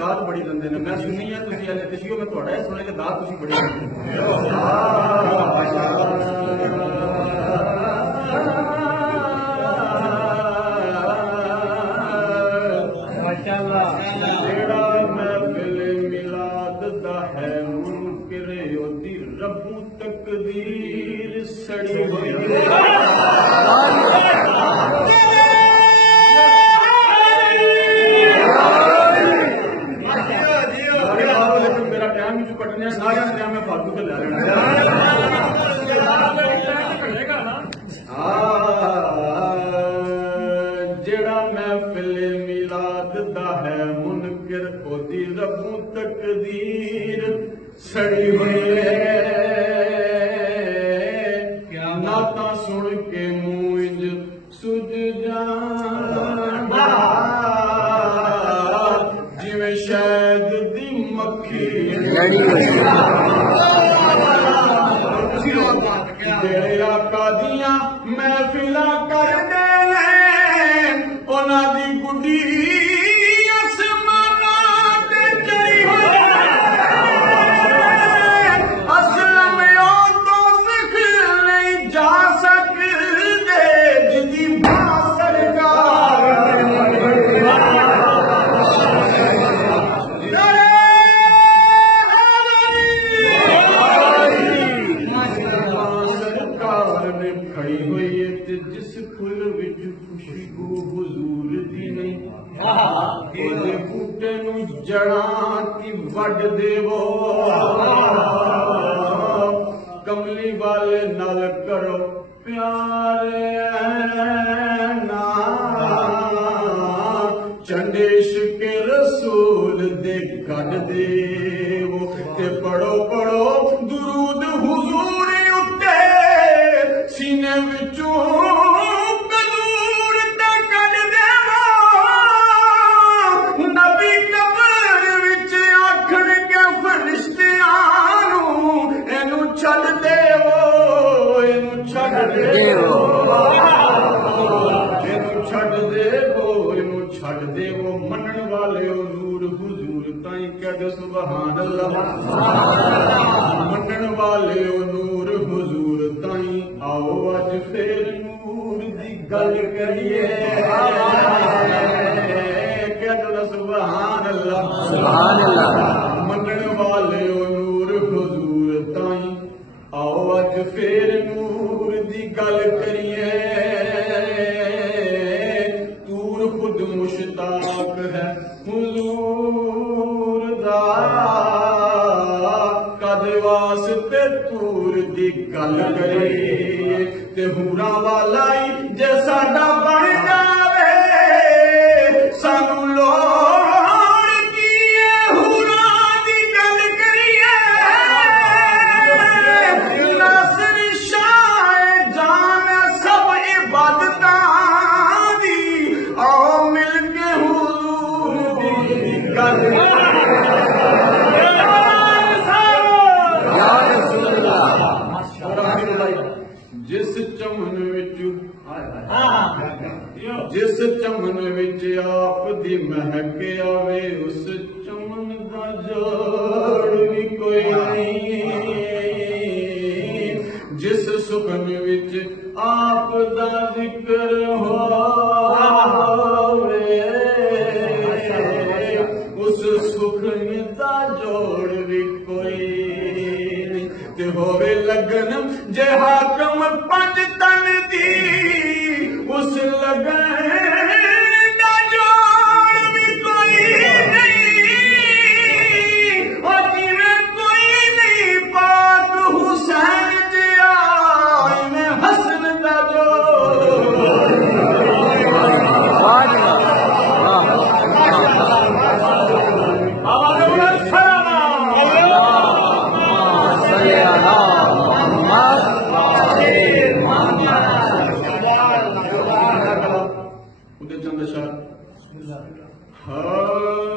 दात बड़ी दंदे ने मैं सुनी है तुसी हले किसी में थोड़ा है सुने के दात तुसी बड़ी माशाअल्लाह जेड़ा महफिल मिलाद दा है मुनकिर ओदी रब्बू तकदीर सड़ी हुई जेड़ा महफिल मिलाद दा है मुनकिर ओदी रब्बू तकदीर सड़ी हुई है क्या नाता सुन के मूंज सुज जांदा जिवें शहद दी मक्खी जेड़े आका दियां महफिलां करदे ने उन्हां दी गुड्डी आसमानां ते चढ़ी होई असलम ओ तौफीक नहीं जा सकदे जिदी मां सरकार खड़ी हुई है जिस फुल विच खुशबू हुजूर दी नहीं ओदे बूटे नू जड़ां की वड देवो कमली वाले नाल करो प्यारे ना चंडेश के रसूल दे कड देवो ते पढ़ो पढ़ो दुरूद हुजूर सीने विचों कदूर ते कढ देवो नबी कबर विच आखण के फरिश्तियां नूं इनू छड्ड देवो इनू छड्ड देवो इनू छड्ड देवो इनू छड्ड देवो मनण वाले नूर हुजूर ताई कद सुभान अल्लाह मनण वाले नूर हुजूर ताई आओ अज फिर नूर दी गल करिए कहना सुभान अल्लाह मनण वाले नूर हुजूर ताई आओ अज फिर नूर दी गल करिए तूर खुद मुश्ताक है हुजूर दा कद वास्ते तूर दी गल करिए ते हूरां वाला ही जे साडा बन जावे सानू लोड़ की हूरां दी गल करिए नासिर शाह जान सब इबादतां दी आओ मिल के हुजूर दी गल जिस चमन विच आप दी महक आवे उस चमन दा जोड़ भी कोई नहीं जिस सुखन विच आप दा जिक्र होवे उस सुखन दा जोड़ भी कोई नहीं ते होवे लगन जे हाकम पंज तन दी उस लगन दा जोड़ भी कोई नहीं और जिवें कोई नहीं पाक हुसैन जिया इवें हसन दा जोड़ नशा। हाँ